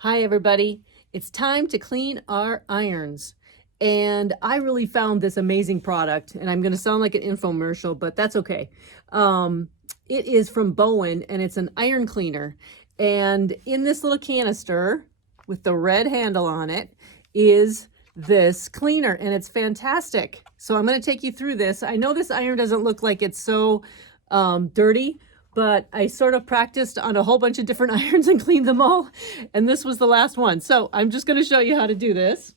Hi everybody, it's time to clean our irons. And I really found this amazing product, and I'm going to sound like an infomercial, but that's okay. It is from Bohin, and it's an iron cleaner. And in this little canister with the red handle on it is this cleaner, and it's fantastic. So I'm going to take you through this. I know this iron doesn't look like it's so dirty, but I sort of practiced on a whole bunch of different irons and cleaned them all. And this was the last one. So I'm just going to show you how to do this.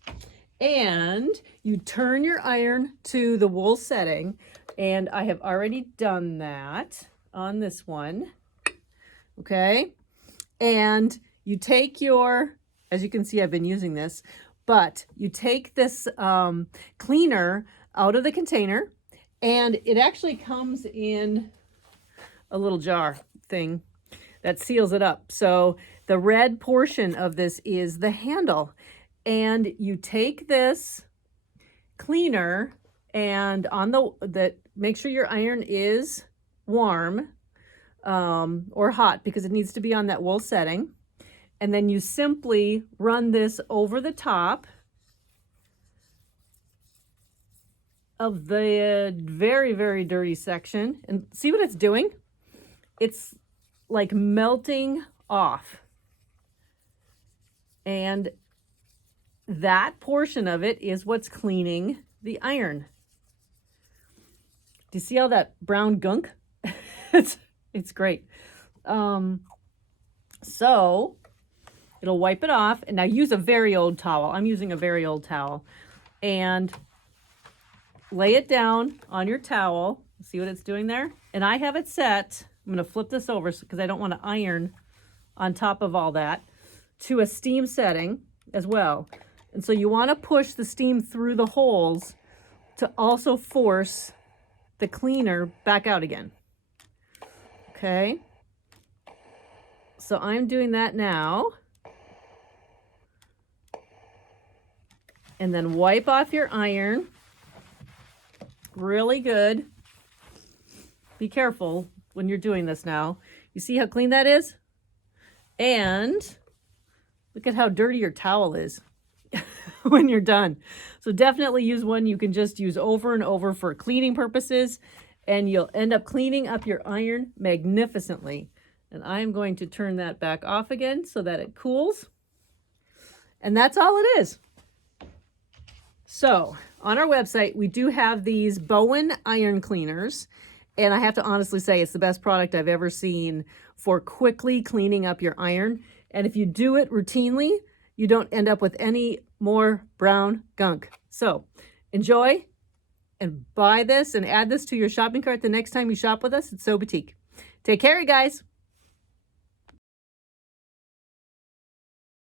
And you turn your iron to the wool setting. And I have already done that on this one. Okay. And you take your, as you can see, I've been using this, but you take this cleaner out of the container, and it actually comes in a little jar thing that seals it up. So the red portion of this is the handle, and you take this cleaner and on the make sure your iron is warm or hot, because it needs to be on that wool setting. And then you simply run this over the top of the very, very dirty section, and see what it's doing? It's like melting off. And that portion of it is what's cleaning the iron. Do you see all that brown gunk? It's great. So it'll wipe it off. And now use a very old towel. I'm using a very old towel. And lay it down on your towel. See what it's doing there? And I have it set, I'm going to flip this over because I don't want to iron on top of all that, to a steam setting as well. And so you want to push the steam through the holes to also force the cleaner back out again. Okay. So I'm doing that now. And then wipe off your iron really good. Be careful when you're doing this now. You see how clean that is? And look at how dirty your towel is when you're done. So definitely use one you can just use over and over for cleaning purposes, and you'll end up cleaning up your iron magnificently. And I'm going to turn that back off again so that it cools. And that's all it is. So on our website, we do have these Bohin Iron Cleaners. And I have to honestly say it's the best product I've ever seen for quickly cleaning up your iron. And if you do it routinely, you don't end up with any more brown gunk. So enjoy and buy this and add this to your shopping cart the next time you shop with us at SewBatik. Take care, you guys.